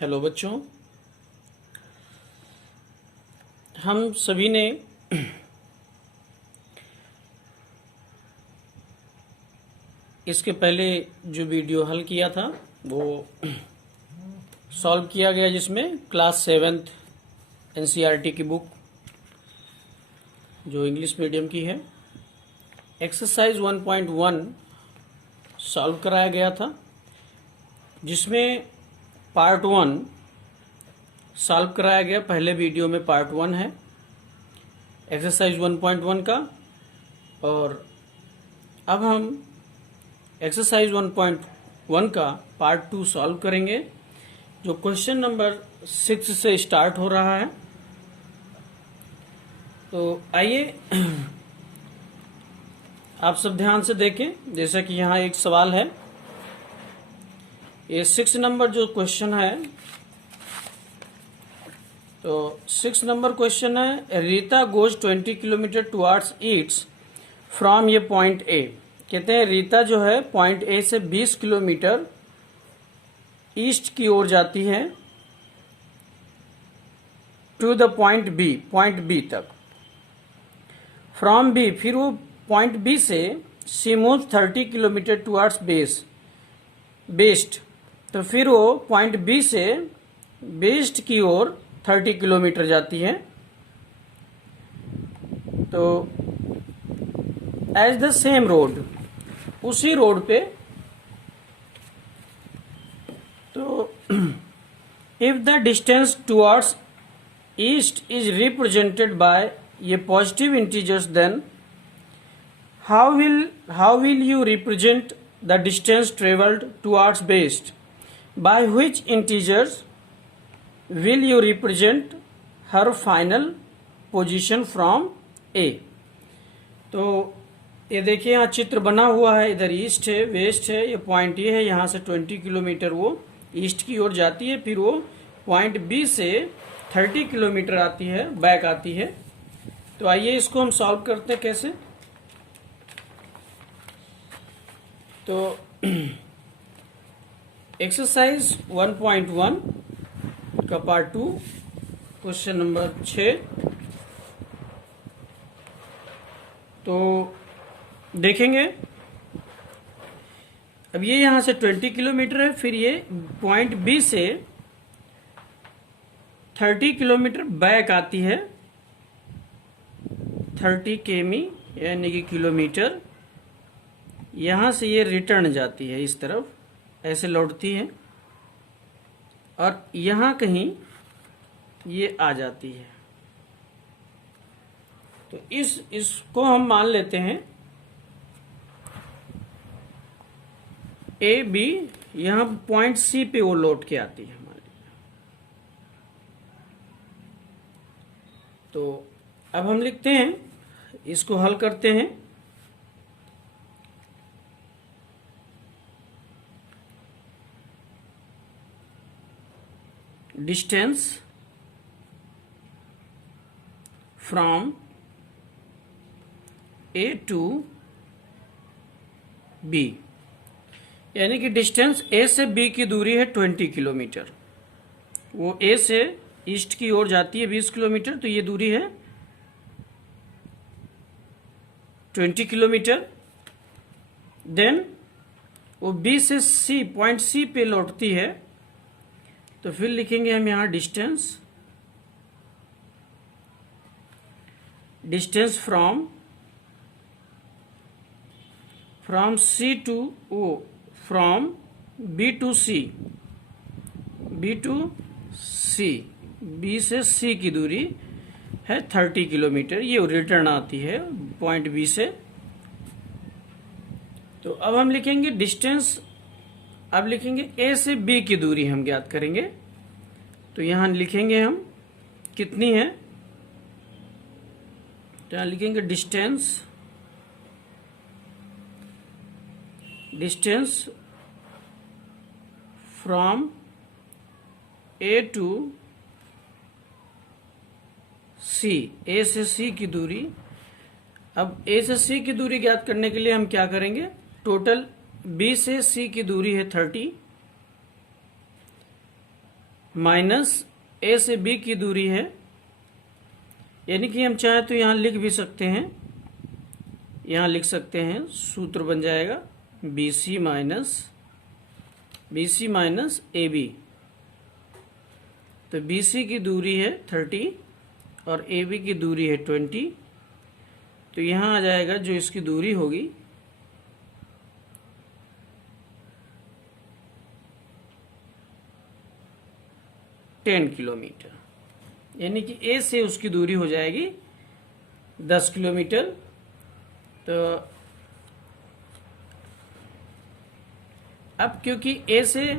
Hello बच्चों, हम सभी ने इसके पहले जो वीडियो हल किया था वो सॉल्व किया गया, जिसमें क्लास 7th एनसीईआरटी की बुक जो इंग्लिश मीडियम की है, एक्सरसाइज 1.1 सॉल्व कराया गया था, जिसमें पार्ट 1 सॉल्व कराया गया। पहले वीडियो में पार्ट 1 है एक्सरसाइज 1.1 का, और अब हम एक्सरसाइज 1.1 का पार्ट 2 सॉल्व करेंगे, जो क्वेश्चन नंबर 6 से स्टार्ट हो रहा है। तो आइए आप सब ध्यान से देखें। जैसा कि यहाँ एक सवाल है, ये 6 नंबर जो क्वेश्चन है, तो 6 नंबर क्वेश्चन है, Rita goes 20 kilometre towards Yeats from ये पॉइंट ए। कहते हैं रीता जो है पॉइंट ए से 20 किलोमीटर ईस्ट की ओर जाती है टू द पॉइंट बी तक। फ्रॉम बी, फिर वो पॉइंट बी से she moves 30 kilometre towards best. तो फिर वो पॉइंट बी से बेस्ट की ओर 30 किलोमीटर जाती है। तो एज द सेम रोड, उसी रोड पे, तो if the distance towards east is represented by ये positive integers, then how will you represent the distance travelled towards west? By which integers will you represent her final position from A? तो ये देखिए यहाँ चित्र बना हुआ है, इधर ईस्ट है, वेस्ट है, ये पॉइंट ए है, यहाँ से 20 किलोमीटर वो ईस्ट की ओर जाती है, फिर वो पॉइंट बी से 30 किलोमीटर आती है, बैक आती है। तो आइए इसको हम सॉल्व करते हैं कैसे। तो एक्सरसाइज 1.1 का पार्ट 2 क्वेश्चन नंबर 6। तो देखेंगे, अब ये यहां से 20 किलोमीटर है, फिर ये पॉइंट बी से 30 किलोमीटर बैक आती है, 30 किमी यानी कि किलोमीटर। यहां से ये रिटर्न जाती है, इस तरफ ऐसे लौटती है, और यहां कहीं ये आ जाती है। तो इसको हम मान लेते हैं ए बी। यहां पॉइंट सी पे वो लौट के आती है हमारे। तो अब हम लिखते हैं, इसको हल करते हैं। Distance from A to B, यानी कि डिस्टेंस ए से बी की दूरी है 20 किलोमीटर। वो ए से ईस्ट की ओर जाती है 20 किलोमीटर, तो ये दूरी है 20 किलोमीटर। देन वो बी से सी, पॉइंट सी पे लौटती है, तो फिर लिखेंगे हम यहां distance from C to O, from B to C, B से सी की दूरी है 30 किलोमीटर। ये रिटर्न आती है पॉइंट बी से। तो अब हम लिखेंगे डिस्टेंस, अब लिखेंगे ए से बी की दूरी हम ज्ञात करेंगे। तो यहां लिखेंगे हम कितनी है, तो यहां लिखेंगे डिस्टेंस फ्रॉम ए टू सी, ए से सी की दूरी। अब ए से सी की दूरी ज्ञात करने के लिए हम क्या करेंगे, टोटल बी से सी की दूरी है 30, माइनस ए से बी की दूरी है, यानी कि हम चाहे तो यहाँ लिख भी सकते हैं, यहाँ लिख सकते हैं, सूत्र बन जाएगा B C minus A B. तो बी सी की दूरी है 30 और ए बी की दूरी है 20। तो यहाँ आ जाएगा जो इसकी दूरी होगी 10 किलोमीटर, यानी कि ए से उसकी दूरी हो जाएगी 10 किलोमीटर। तो अब क्योंकि ए से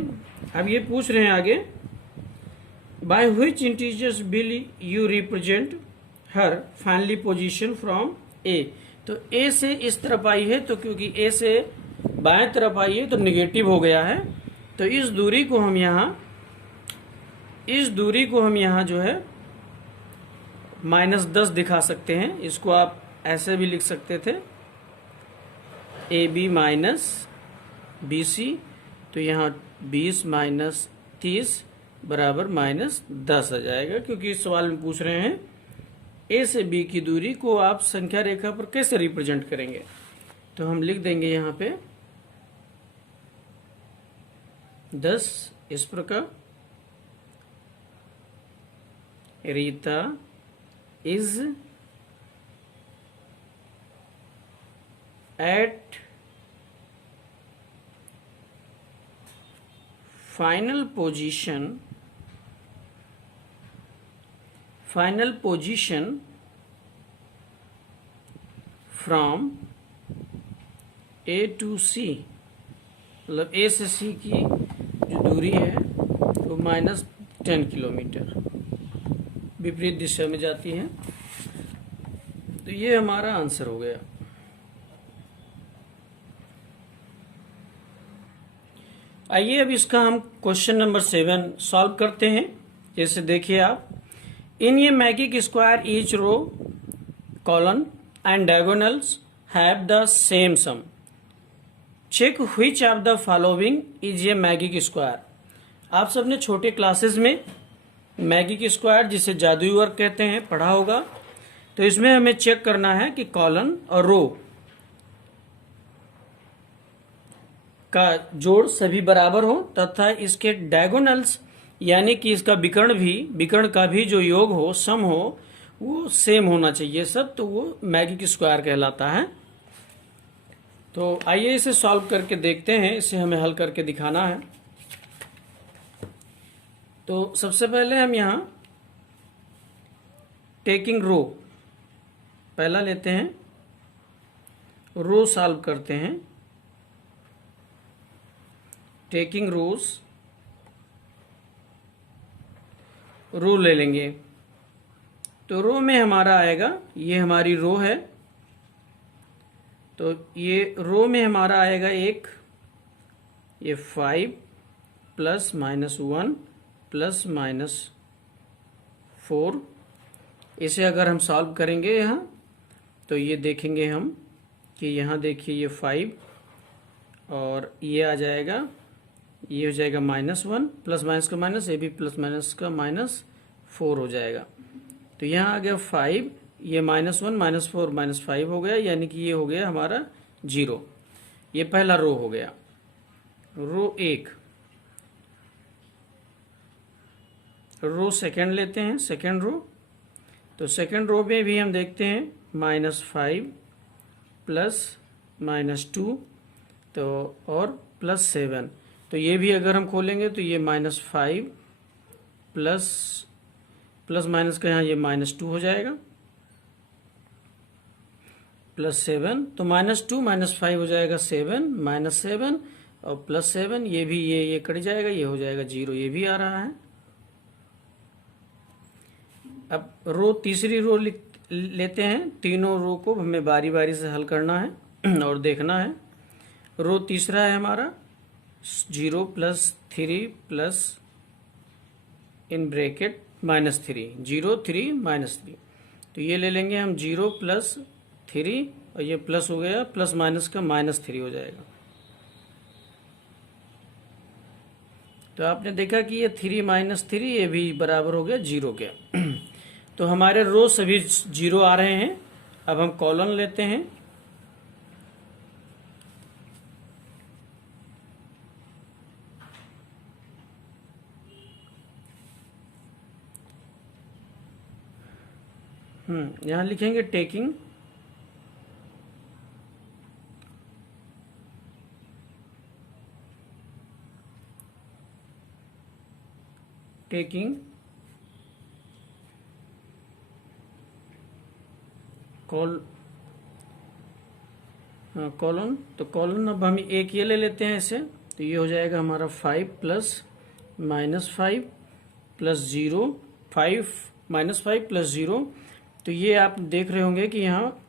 अब ये पूछ रहे हैं आगे, by which integers will you represent her finally position from A. तो ए से इस तरफ आई है, तो क्योंकि ए से बाएं तरफ आई है तो निगेटिव हो गया है। तो इस दूरी को हम यहाँ जो है -10 दिखा सकते हैं। इसको आप ऐसे भी लिख सकते थे, A B minus B C. तो यहाँ 20 माइनस 30 बराबर -10 आ जाएगा, क्योंकि इस सवाल में पूछ रहे हैं ए से बी की दूरी को आप संख्या रेखा पर कैसे रिप्रेजेंट करेंगे। तो हम लिख देंगे यहाँ पे 10 इस प्रकार, Rita is at final position from A to C, मतलब ए से सी की जो दूरी है वो -10 किलोमीटर विपरीत दिशा में जाती है। तो ये हमारा आंसर हो गया। आइए अब इसका हम क्वेश्चन नंबर 7 सॉल्व करते हैं। जैसे देखिए आप, in a magic square each row column and diagonals have the same sum, check which of the following is a magic square. आप सबने छोटे क्लासेस में मैगिक स्क्वायर, जिसे जादुई वर्ग कहते हैं, पढ़ा होगा। तो इसमें हमें चेक करना है कि कॉलम और रो का जोड़ सभी बराबर हो तथा इसके डायगोनल्स यानी कि इसका विकर्ण का भी जो योग हो, सम हो, वो सेम होना चाहिए सब, तो वो मैगिक स्क्वायर कहलाता है। तो आइए इसे सॉल्व करके देखते हैं, इसे हमें हल करके दिखाना है। तो सबसे पहले हम यहाँ टेकिंग रो पहला लेते हैं, रो सॉल्व करते हैं। टेकिंग रोज, रो ले लेंगे। तो रो में हमारा आएगा, ये हमारी रो है, तो ये रो में हमारा आएगा एक, ये 5 + -1 + -4। इसे अगर हम सॉल्व करेंगे यहाँ, तो ये देखेंगे हम कि यहाँ देखिए ये 5 और ये आ जाएगा, ये हो जाएगा -1 प्लस माइनस का माइनस, ये भी प्लस माइनस का -4 हो जाएगा। तो यहाँ आ गया 5, ये -1 -4 -5 हो गया, यानी कि ये हो गया हमारा 0। ये पहला रो हो गया। रो 1, रो सेकंड लेते हैं, सेकंड रो। तो सेकंड रो में भी हम देखते हैं -5 + -2 तो और +7। तो ये भी अगर हम खोलेंगे तो ये -5 प्लस माइनस का यहाँ ये -2 हो जाएगा, +7। तो -2 -5 हो जाएगा 7, -7 और +7, ये भी ये कट जाएगा, ये हो जाएगा 0, ये भी आ रहा है। अब रो तीसरी रो लेते हैं। तीनों रो को हमें बारी बारी से हल करना है और देखना है। रो तीसरा है हमारा 0 + 3 प्लस इन ब्रैकेट -3, 0 3 -3। तो ये ले लेंगे हम 0 + 3 और ये प्लस हो गया, प्लस माइनस का -3 हो जाएगा। तो आपने देखा कि ये 3 माइनस 3 ये भी बराबर हो गया 0 के। तो हमारे रो सभी 0 आ रहे हैं। अब हम कॉलम लेते हैं। यहां लिखेंगे टेकिंग कॉलन। तो कॉलन अब हम एक ये ले लेते हैं ऐसे, तो ये हो जाएगा हमारा 5 प्लस -5 प्लस 0, 5 -5 प्लस 0। तो ये आप देख रहे होंगे कि यहाँ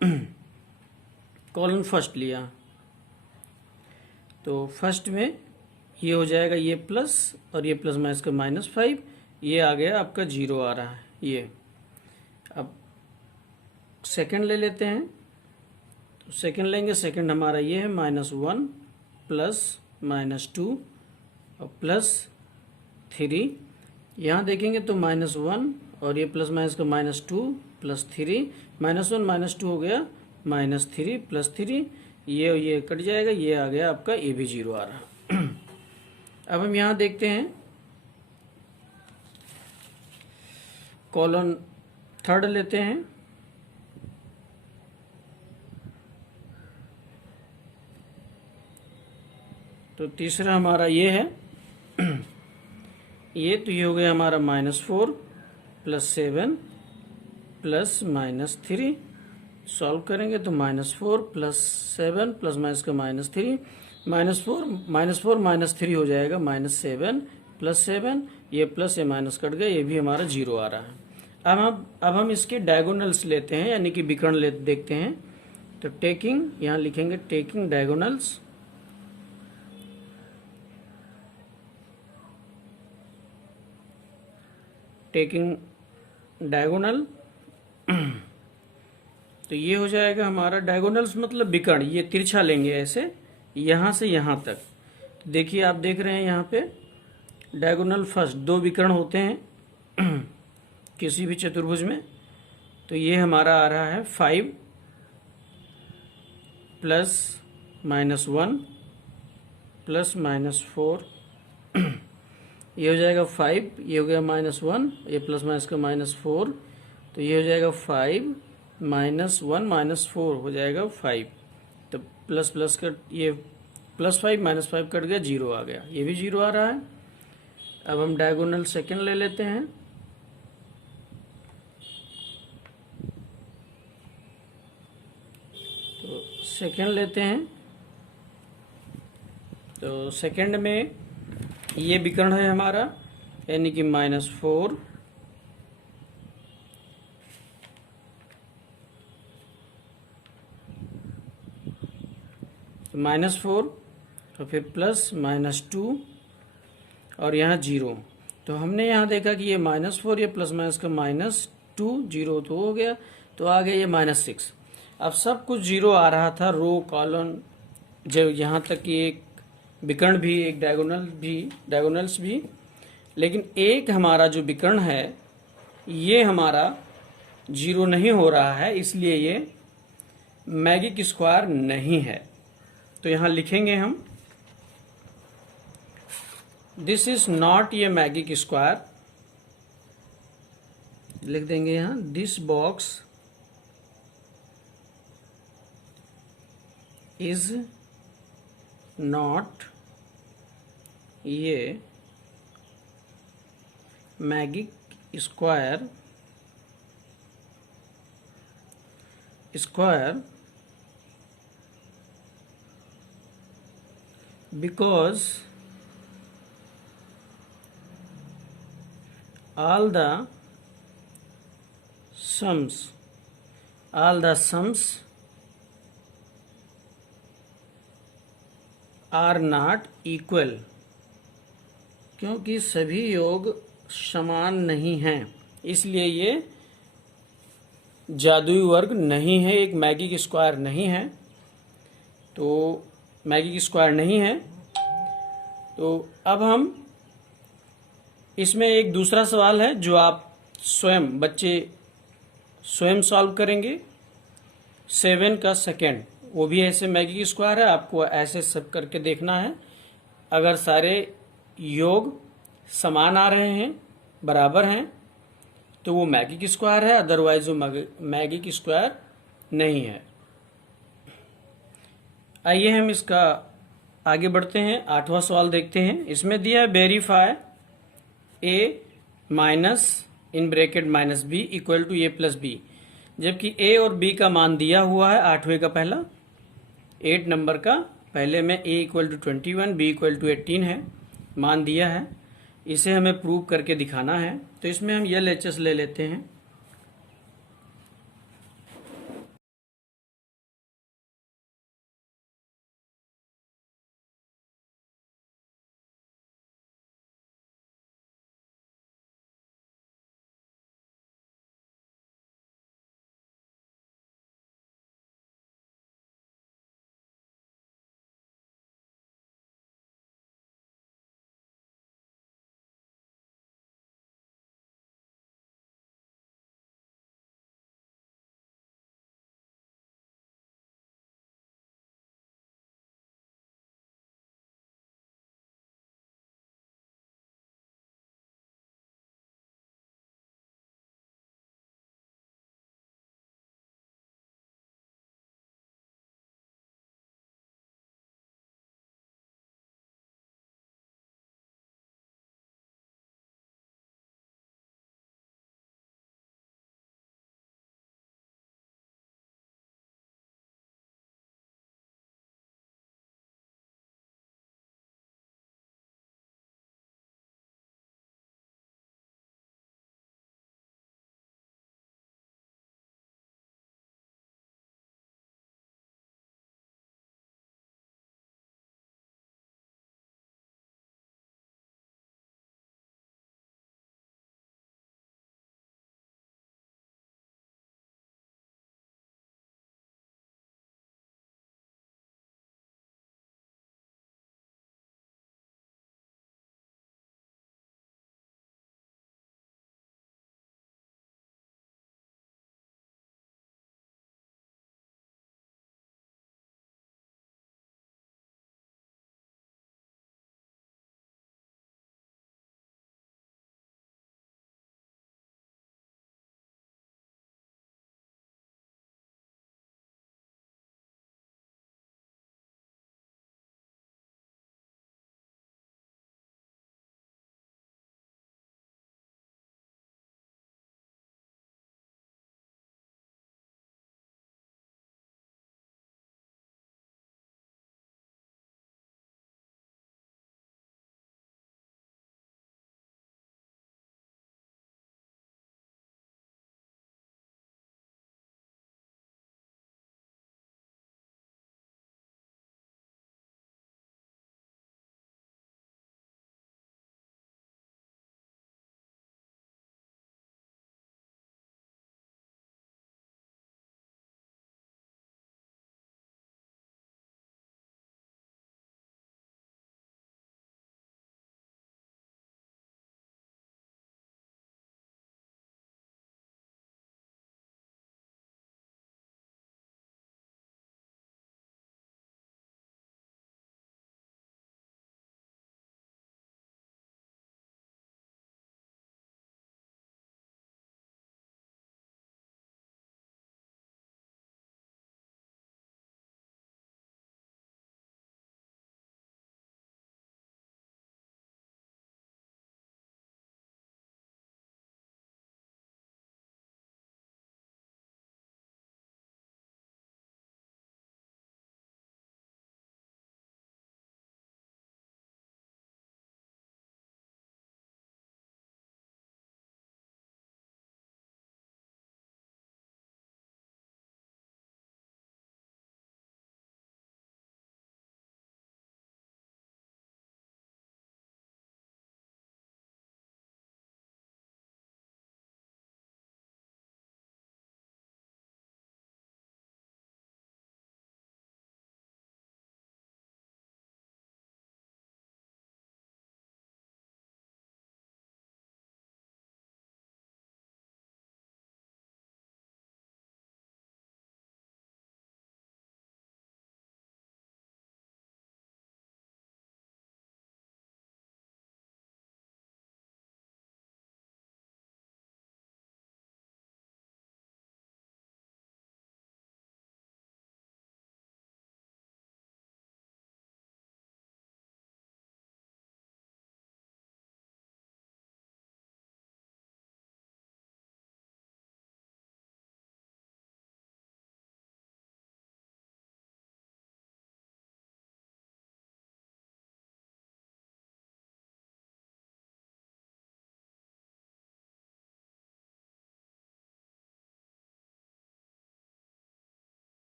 कॉलन फर्स्ट लिया, तो फर्स्ट में ये हो जाएगा ये प्लस और ये प्लस माइनस का -5, ये आ गया आपका 0 आ रहा है ये। अब सेकंड ले लेते हैं, तो सेकंड लेंगे। सेकंड हमारा ये है -1 प्लस -2 और प्लस 3। यहाँ देखेंगे तो -1 और ये प्लस माइनस का -2 प्लस 3, -1 -2 हो गया -3 प्लस 3, ये कट जाएगा, ये आ गया आपका, ये भी 0 आ रहा। अब हम यहाँ देखते हैं कॉलन थर्ड लेते हैं। तो तीसरा हमारा ये है ये, तो ये हो गया हमारा -4 प्लस 7 प्लस -3। सॉल्व करेंगे तो -4 प्लस 7 प्लस माइनस का -3, -4 -3 हो जाएगा -7 प्लस 7, ये प्लस ये माइनस कट गया, ये भी हमारा 0 आ रहा है। अब हम इसके डायगोनल्स लेते हैं, यानी कि विकर्ण देखते हैं। तो टेकिंग, यहाँ लिखेंगे टेकिंग डायगोनल्स। टेकिंग डायगोनल, तो ये हो जाएगा हमारा डायगोनल्स मतलब विकर्ण, ये तिरछा लेंगे ऐसे यहां से यहां तक। तो देखिए आप देख रहे हैं यहाँ पे डायगोनल फर्स्ट 2 विकर्ण होते हैं किसी भी चतुर्भुज में। तो ये हमारा आ रहा है 5 प्लस -1 प्लस -4 ये हो जाएगा 5, ये हो गया -1, ये प्लस माइनस का -4, तो ये हो जाएगा 5 -1 -4 हो जाएगा 5। तो प्लस प्लस का ये +5 -5 कट गया, 0 आ गया, ये भी 0 आ रहा है। अब हम डायगोनल सेकंड ले लेते हैं। तो सेकंड लेते हैं, तो सेकंड में ये विकर्ण है हमारा, यानी कि -4 -4 और फिर प्लस -2 और यहाँ 0। तो हमने यहाँ देखा कि ये -4 ये प्लस माइनस का -2, 0 तो हो गया, तो आ गया ये -6। अब सब कुछ 0 आ रहा था, रो कॉलम, जब यहाँ तक कि एक विकर्ण भी, एक डायगोनल्स भी। लेकिन एक हमारा जो विकर्ण है ये हमारा 0 नहीं हो रहा है, इसलिए ये मैजिक स्क्वायर नहीं है। तो यहाँ लिखेंगे हम दिस इज नॉट ये मैजिक स्क्वायर, लिख देंगे यहाँ दिस बॉक्स इज नॉट ये magic square because all the sums are not equal, क्योंकि सभी योग समान नहीं हैं, इसलिए ये जादुई वर्ग नहीं है, एक मैजिक स्क्वायर नहीं है। तो मैजिक स्क्वायर नहीं है। तो अब हम इसमें एक दूसरा सवाल है जो आप बच्चे स्वयं सॉल्व करेंगे। 7 का सेकेंड, वो भी ऐसे मैगी की स्क्वायर है, आपको ऐसे सब करके देखना है। अगर सारे योग समान आ रहे हैं, बराबर हैं, तो वो मैगी की स्क्वायर है, अदरवाइज वो मैगी की स्क्वायर नहीं है। आइए हम इसका आगे बढ़ते हैं, 8वां सवाल देखते हैं। इसमें दिया है verify A minus in bracket minus B equal to A plus B, जबकि ए और बी का मान दिया हुआ है 8वें का पहला 8 नंबर का पहले में A equal to 21 B equal to 18 है, मान दिया है। इसे हमें प्रूव करके दिखाना है। तो इसमें हम एल एच एस ले लेते हैं।